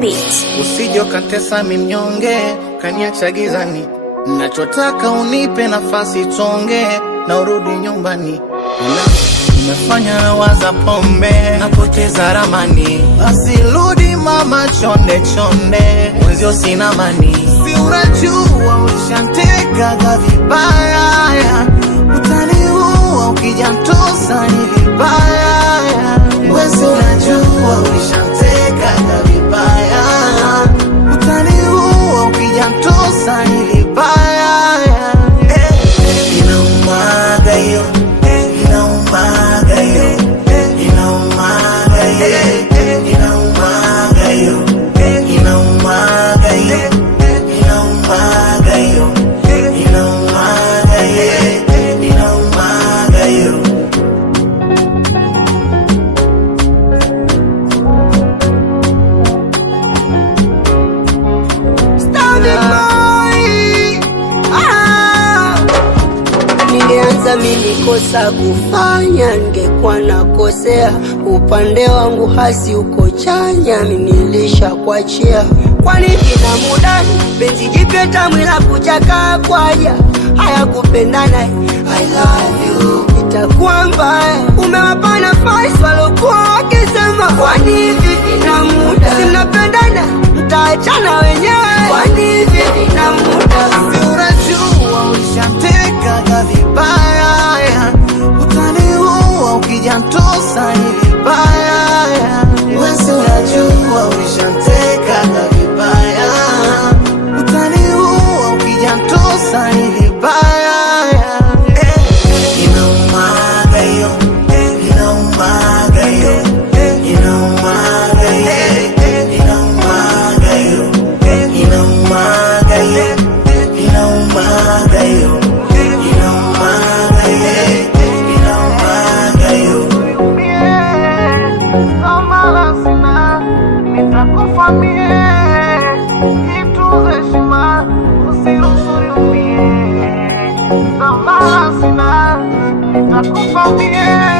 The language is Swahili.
beat. Usije ukatesa mimnyonge, kaniacha gizani. Nachotaka unipe nafasi tonge, na urudi nyumbani. Nimefanya na waza pombe, napoteza ramani. Basi rudi mama chonde chonde, mwenzio sina mani. Si unajua ulishanteka vibaya, utaniua ukijantosa ni vibaya. Wezi unajua ulishanteka vibaya, utaniua ukijantosa ni vibaya. Inaumaga yo, inaumaga yo, inaumaga yo, inaumaga yo, inaumaga yo, inaumaga yo, inaumaga yo, inaumaga yo. Nilianza mimi kosa kufanya, ningekuwa nakosea. Upande wangu hasi uko chanya, mimi nilisha kuachia. Kwani kina mudani benzi jipya tamwila kuchaka kwaja. Haya kupendana, I love you, itakuwa mbaya. Umewapa nafasi walokuwa wakisema, kwani hivi vina muda? Sinapendana, mtaachana wenyewe. Kwani hivi vina muda? Si unajua ulishanteka vibaya, utaniua ukijantosa ni vibaya. Wezi unajua ulishanteka vibaya, utaniua ukijantosa ni vibaya. Inaumaga yo, inaumaga yo, inaumaga yo, inaumaga yo, inaumaga yo, inaumaga yo, inaumaga yo, kama sina nitakufa mie, ituze shima usiruhusu niumie. Kama sina nitakufa mie.